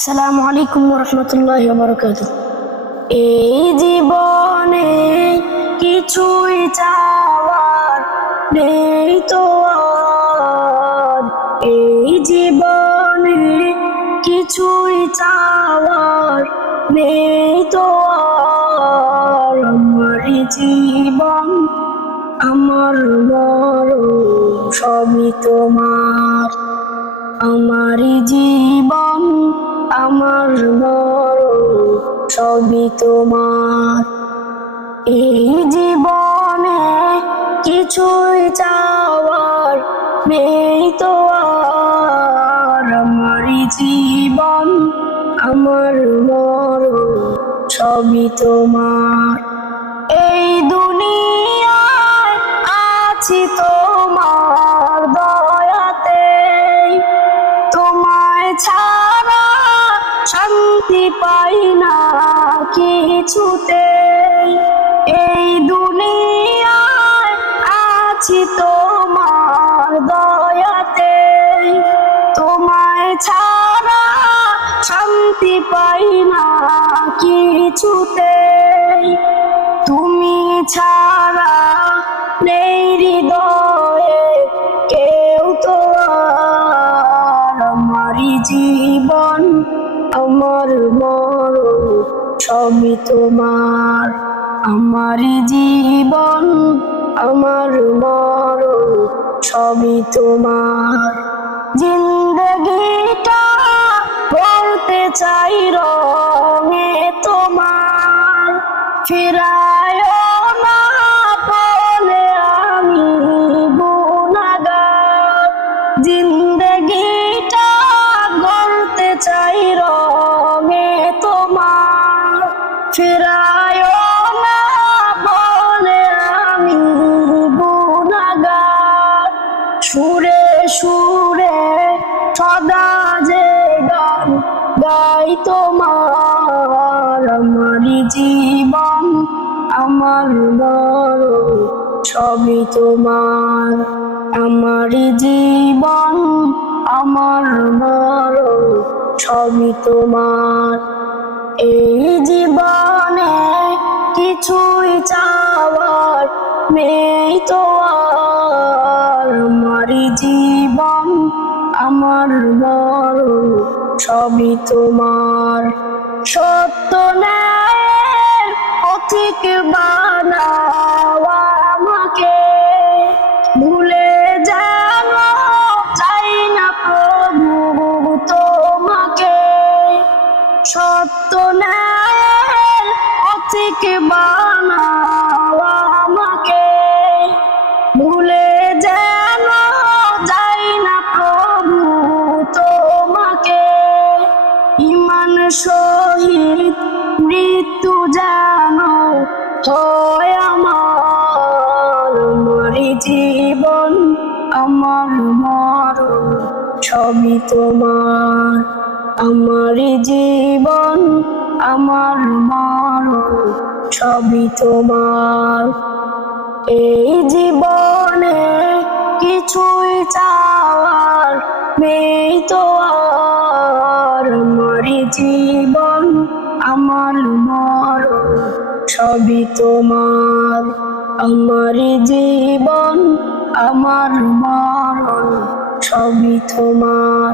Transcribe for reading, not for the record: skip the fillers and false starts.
আসসালামু আলাইকুম রহমতুল্লাহি ওয়া বারাকাতুহু। এই জীবনে কিছুই চাওয়ার নেই তো আর, এই জীবনে কিছুই চাওয়ার নেই তো আর। আমার জীবন আমার মরণ সবই তোমার, আমার জীবন আমার মরণ সবই তোমার। এই জীবনে কিছুই চাওয়ার নেই তো আর, আমার জীবন আমার মরণ সবই তোমার। এই দুনিয়ায় আছি তোমার দয়াতে, তোমায় ছাড়া শান্তি পাই না কিছুতে। এই দুনিয়ায় আছি তোমার দয়াতে, তোমায় ছাড়া শান্তি পাই না কিছুতে। তুমি ছাড়া নেই হৃদয়ে কেউ তো আর, আমার জীবন আমার মরণ সবই তোমার, আমার জীবন আমার মরণ সবই তোমার। জিন্দগিটা গড়তে চাই রঙে তোমার, ফিরায় না বলে আমি গুনাহগার। জিন্দগিটা গড়তে চাই রঙে তোমার, ফিরায় না বলে আমি গুনাহগার। সুরে সুরে সদা যে গান গাই তোমার, আমার জীবন আমার মরণ সবই তোমার, আমার জীবন আমার মরণ সবই তোমার। এই জীবনে কিছুই চাওয়ার নেই তো আর, আমার জীবন আমার মরণ সবই তোমার। সত্য ন্যায়ের পথিক বানাও আমাকে, ভুলে যেন যাই না প্রভু তোমাকে। সত্য ন্যায়ের পথিক বানাও আমাকে, ভুলে যেন যাই না প্রভু তোমাকে। ঈমান শহীদ মৃত্যু যেন হয় আমার, আমার জীবন আমার মরণ সবই তোমার, আমার জীবন আমার মরণ সবই তোমার। এই জীবনে কিছুই চাওয়ার নেই তো আর, আমার জীবন আমার মরণ সবই তোমার, আমার জীবন আমার মরণ সবই তোমার।